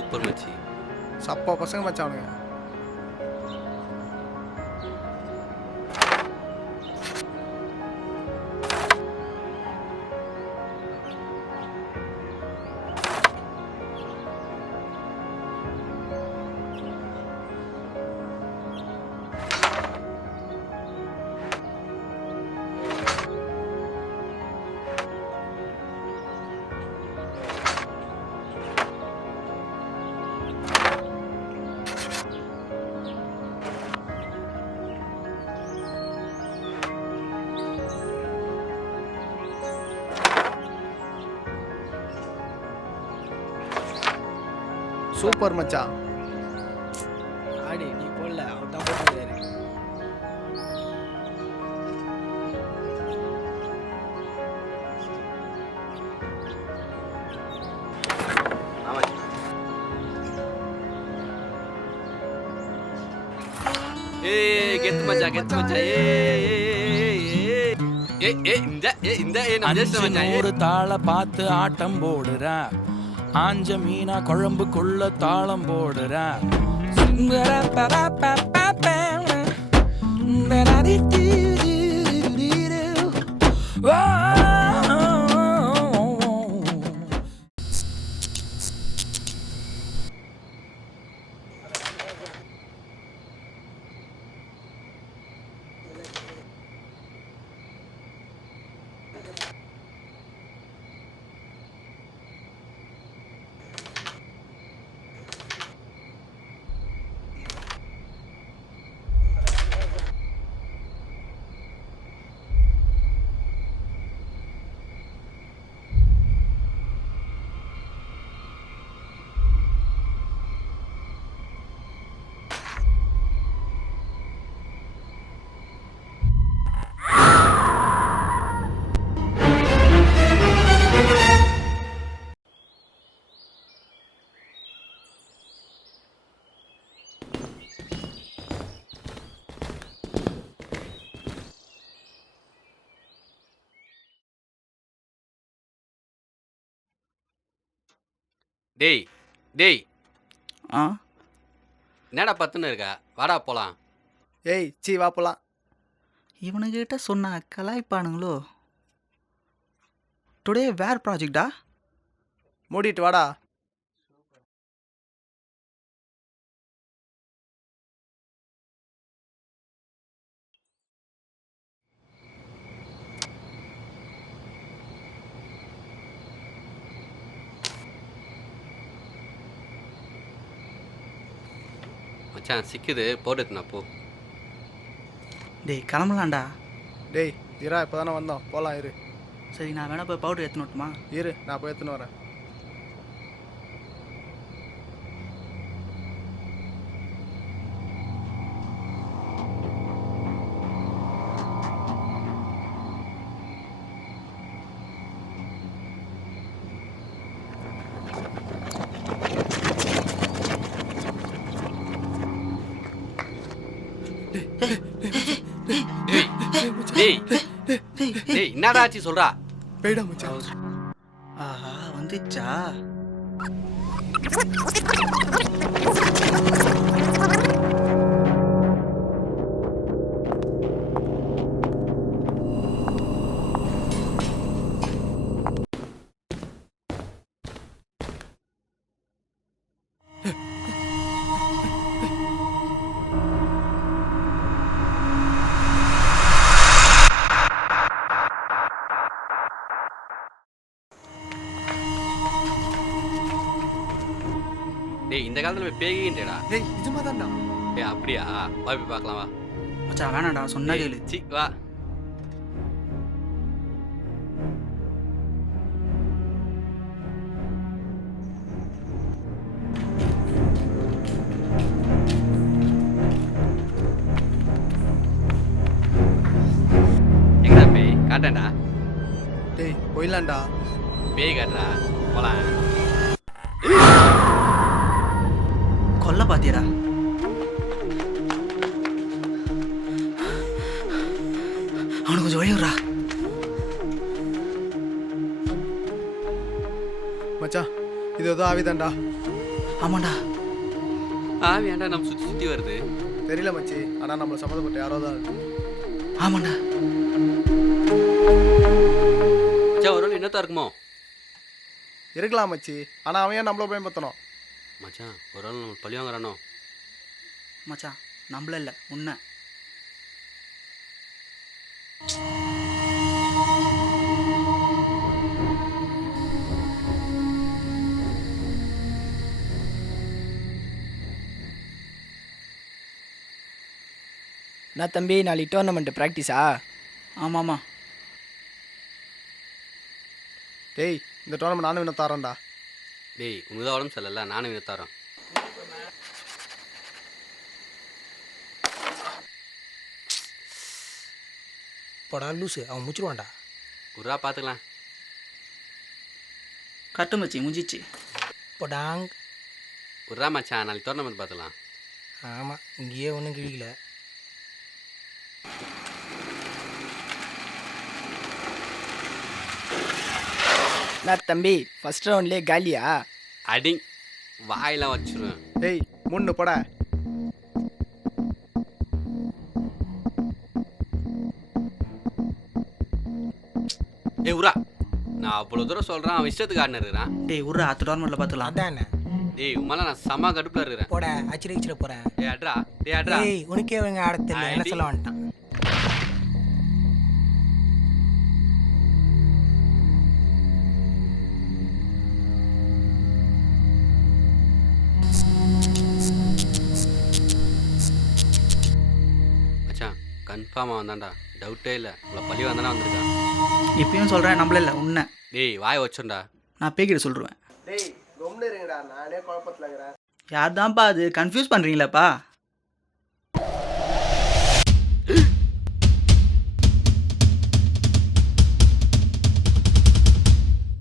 Super மச்சி. சப்பா பசங்க மச்சான் அவனுங்க. சூப்பர் மச்சான். ஆடி நீ போடல, அவர் தான் போட்டுருக்காரு. கெத்து மச்சான், கெத்து மச்சான். ஒரு தாள பார்த்து ஆட்டம் போடுற, ஆஞ்ச மீனா குழம்புக்குள்ள தாளம் போடுற. டேய் டேய், ஆ என்னடா பத்துன்னு இருக்கா? வாடா போலாம். ஏய் சீ வா போலாம். இவனுக்கிட்ட சொன்னா கலாய்ப்பானுங்களோ. டுடே வேர் ப்ராஜெக்டா? மூடிட்டு வாடா. மச்சான் சிக்குது, போட்டுட்டுனா போ. டேய் கிளம்பலாம்டா. டேய் இரா இப்போ தானே வந்தோம், போகலாம் இரு. சரி நான் வேணா போய் பவுடர் எடுத்துன்னு வரட்டுமா? இரு நான் போய் எடுத்துன்னு வரேன். டேய் டேய், என்னடா ஆச்சு சொல்றா? போய்டா மச்சான். ஆஹா வந்துச்சா? டேய் இந்த காலத்துல போய் பேகின்றேடா. டேய் நிஜமா தான்டா. டேய் அப்படியா? வா போய் பார்க்கலாம் வா. மச்சான் வேணாம்டா, சொன்னா கேளு. சி வா. எங்கடா பேய்? காட்டேன்டா. டேய் போயிடலாம்டா. பேய் காட்டுறா, போலாம். கொல்ல பாத்தியடா. அவனுக்கு கொஞ்சம் வழி விடுறா. மச்சான் இது ஏதோ ஆவிதான்டா. ஆமாண்டா. ஆவி ஏன்டா நம்ம சுற்றி சுற்றி வருது? தெரியல மச்சி, ஆனா நம்மள சம்மந்தப்பட்ட யாரோ தான் இருக்கு. ஆமாண்டா. மச்சான் ஒரு நாள் என்னத்தா இருக்குமோ? இருக்கலாம் மச்சி, ஆனா அவன் ஏன் நம்மள பயன்படுத்தணும்? மச்சான் ஒரு நாள் நம்ம பழி வாங்குறானோ? மச்சான் நம்மள இல்லை உன்னை. நான் தம்பி நாளைக்கு டோர்னமெண்ட் ப்ராக்டிஸா? ஆமாம்மா. டேய், இந்த டோர்னமெண்ட் நானும் இன்னும் தரேன்டா. டேய் உனக்கு தான் உடம்பு சரியில்லை, நானும் இதை தரோம். போடா லூசு, அவன் முச்சிருவான்டா. ஒரு பார்த்துக்கலாம். கட்டு மச்சி முடிஞ்சிச்சு. போடாங். ஒரு மச்சான் நாளைக்கு டோர்னமெண்ட் பார்த்துக்கலாம். ஆமாம், இங்கேயே ஒன்றும் கிழிக்கல. நான் தம்பி ஃபர்ஸ்ட் ரவுண்ட்லேயே காலியா? அடி வாயெல்லாம் வச்சிருவேன். டேய் முன்னு போட. ஏய் உரா, நான் அவ்வளோ தூரம் சொல்கிறேன், அவன் இஷ்டத்துக்கு ஆடினு இருக்கிறான். டேய் ஒரு அடுத்த டோர்னமெண்ட்டில் பார்த்துக்கலாம். அதானே. டேய் உமால நான் செம்ம கடுப்பில் இருக்கிறேன். போட அச்சிட போகிறேன். டேய் அட்ரா, டேய் அட்ரா. ஏய் உனக்கே அவங்க ஆட தெரியல, என்ன சொல்ல வந்துட்டான். மச்சான் கன்ஃபார்மாக வந்தான்டா, டவுட்டே இல்லை. இவ்வளோ பழி வந்தானே வந்திருக்கான். இப்பயும் சொல்கிறேன் நம்மள இல்லை உன்னை. டேய் வாய் வச்சோண்டா. நான் பேக்கிட்ட சொல்லிடுவேன். டேய் ரொம்ப இருங்கடா, நானே குழப்பத்தில் இருக்கிறேன். யார் தான்ப்பா அது? கன்ஃபியூஸ் பண்ணுறீங்களாப்பா?